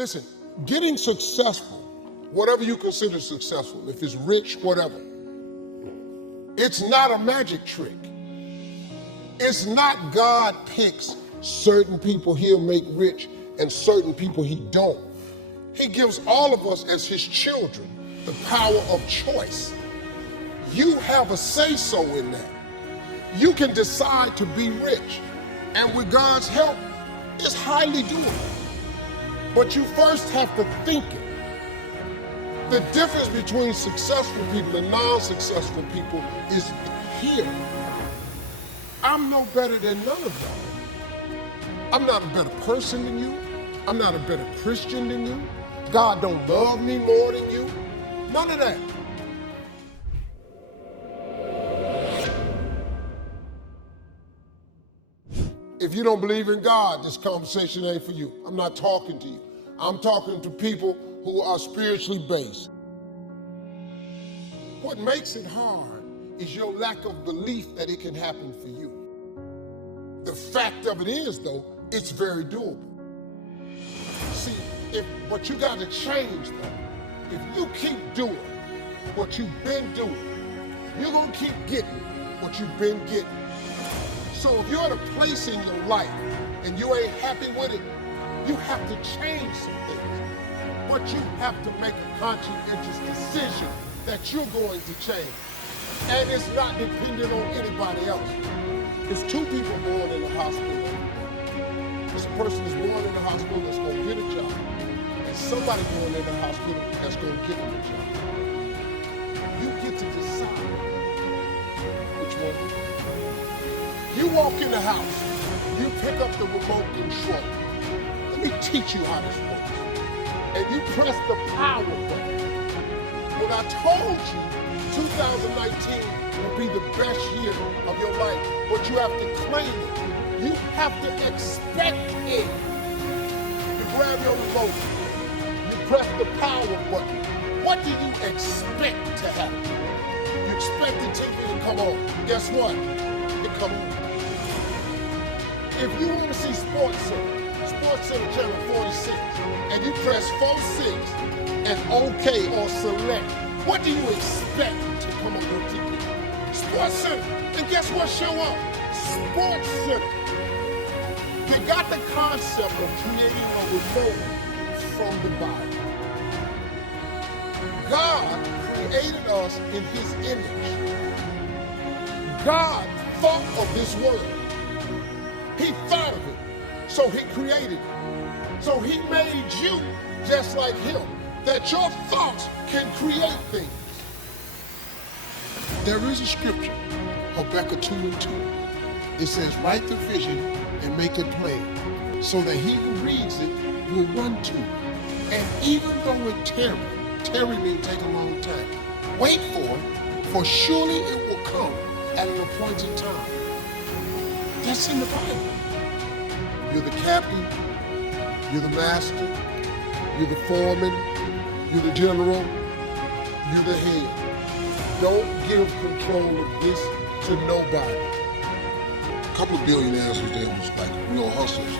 Listen, getting successful, whatever you consider successful, if it's rich, whatever, it's not a magic trick. It's not God picks certain people he'll make rich and certain people he don't. He gives all of us as his children the power of choice. You have a say-so in that. You can decide to be rich, and with God's help, it's highly doable. But you first have to think it. The difference between successful people and non-successful people is here. I'm no better than none of y'all. I'm not a better person than you. I'm not a better Christian than you. God don't love me more than you. None of that. If you don't believe in God, this conversation ain't for you. I'm not talking to you. I'm talking to people who are spiritually based. What makes it hard is your lack of belief that it can happen for you. The fact of it is, though, it's very doable. See, but you got to change, though. If you keep doing what you've been doing, you're going to keep getting what you've been getting. So if you're at a place in your life and you ain't happy with it, you have to change some things. But you have to make a conscientious decision that you're going to change. And it's not dependent on anybody else. There's two people born in the hospital. This person is born in the hospital that's going to get a job. And somebody born in the hospital that's going to get them a job. You get to decide which one. You walk in the house, you pick up the remote control. Let me teach you how this works. And you press the power button. When I told you 2019 will be the best year of your life, but you have to claim it. You have to expect it. You grab your remote, you press the power button. What do you expect to happen? You expect the TV to come on. Guess what? It comes on. If you want to see Sports Center channel 46, and you press 46 and OK or select, what do you expect to come on your TV? Sports Center. And guess what show up? Sports Center. They got the concept of creating a remote from the Bible. God created us in his image. God thought of this world. He thought of it, so he created it. So he made you just like him, that your thoughts can create things. There is a scripture, Habakkuk 2:2. It says, write the vision and make it plain, so that he who reads it will run to it. And even though it tarry means take a long time, wait for it, for surely it will come at an appointed time. That's in the Bible. You're the captain, you're the master, you're the foreman, you're the general, you're the head. Don't give control of this to nobody. A couple of billionaires was there was like real hustlers.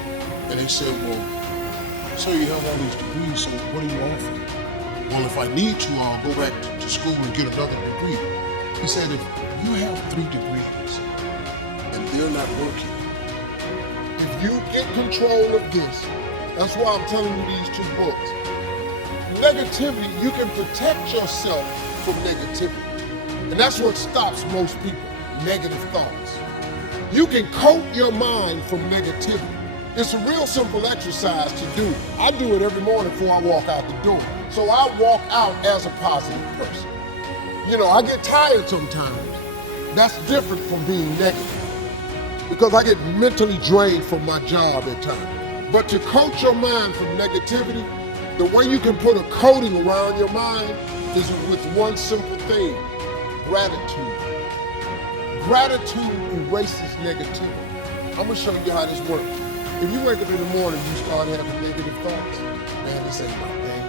And they said, well, so you have all these degrees, so what are you offering? Well, if I need to, I'll go back to school and get another degree. He said, if you have 3 degrees and they're not working, if you get control of this, that's why I'm telling you these 2 books. Negativity, you can protect yourself from negativity. And that's what stops most people, negative thoughts. You can coat your mind from negativity. It's a real simple exercise to do. I do it every morning before I walk out the door. So I walk out as a positive person. You know, I get tired sometimes. That's different from being negative, because I get mentally drained from my job at times. But to coat your mind from negativity, the way you can put a coating around your mind is with one simple thing: gratitude. Gratitude erases negativity. I'm gonna show you how this works. If you wake up in the morning and you start having negative thoughts, man, this ain't my thing.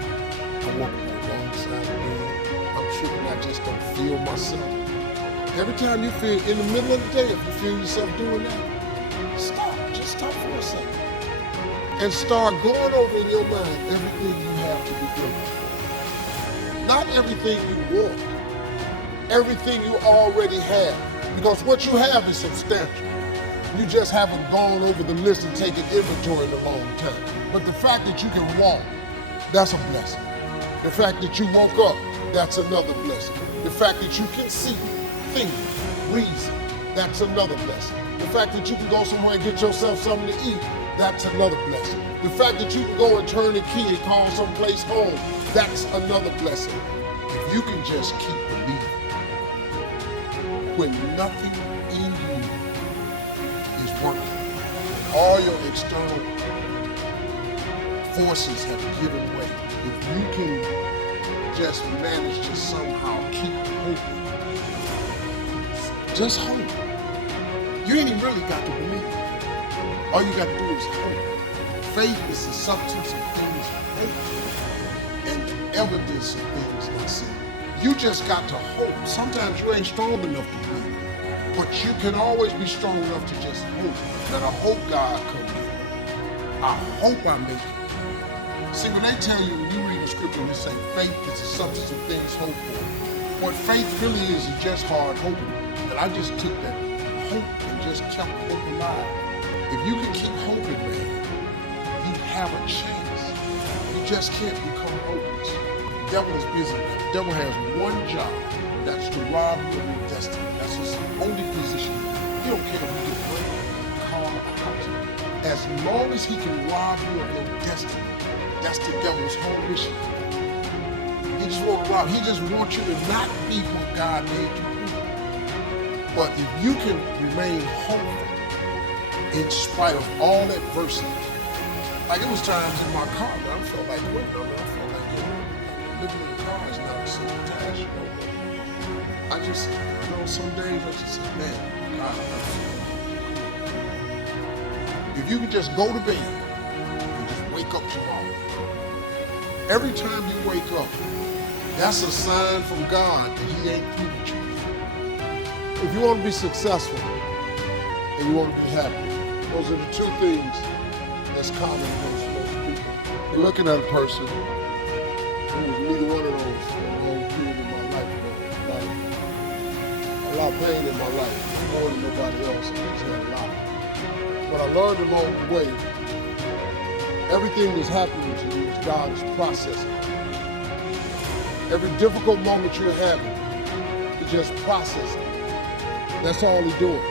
I woke up on the wrong side of the bed. I'm tripping, I just don't feel myself. Every time you feel, in the middle of the day, if you feel yourself doing that, stop. Just stop for a second. And start going over in your mind everything everything you want, everything you already have, because what you have is substantial. You just haven't gone over the list and taken inventory in a long time. But the fact that you can walk, that's a blessing. The fact that you woke up, that's another blessing. The fact that you can see, think, reason, that's another blessing. The fact that you can go somewhere and get yourself something to eat, that's another blessing. The fact that you can go and turn the key and call someplace home, that's another blessing. If you can just keep believing, when nothing in you is working, all your external forces have given way. If you can just manage to somehow keep hoping, just hope. You ain't even really got to believe. All you got to do is hope. Faith is the substance of things hoped and the evidence of things not seen. You just got to hope. Sometimes you ain't strong enough to believe, but you can always be strong enough to just hope that I hope God comes in. I hope I make it. See, when they tell you, when you read the scripture and they say faith is the substance of things hoped for, what faith really is just hard hoping. And I just took that hope and just kept hope alive. If you can keep hoping, man, you have a chance. You just can't become hopeless. The devil is busy, man. The devil has one job. That's to rob you of your destiny. That's his only position. He don't care if you get money, car, or house. As long as he can rob you of your destiny, that's the devil's whole mission. He just wants to rob. He just wants you to not be what God made you to be. But if you can remain hopeful in spite of all adversity, like it was times in my car, man, I felt like quitting. I felt like living in the car is not a simple task, you know. I just, some days I just said, man, God, if you can just go to bed and just wake up tomorrow, every time you wake up, that's a sign from God that he ain't through with you. If you want to be successful and you want to be happy, those are the two things that's common amongst most people. You're looking at a person who was neither one of those for a long period in my life. Like, a lot of pain in my life, more than nobody else. I just had a lot. But I learned along the way, everything that's happening to you is God is processing. Every difficult moment you're having, is just processing. That's all he's doing.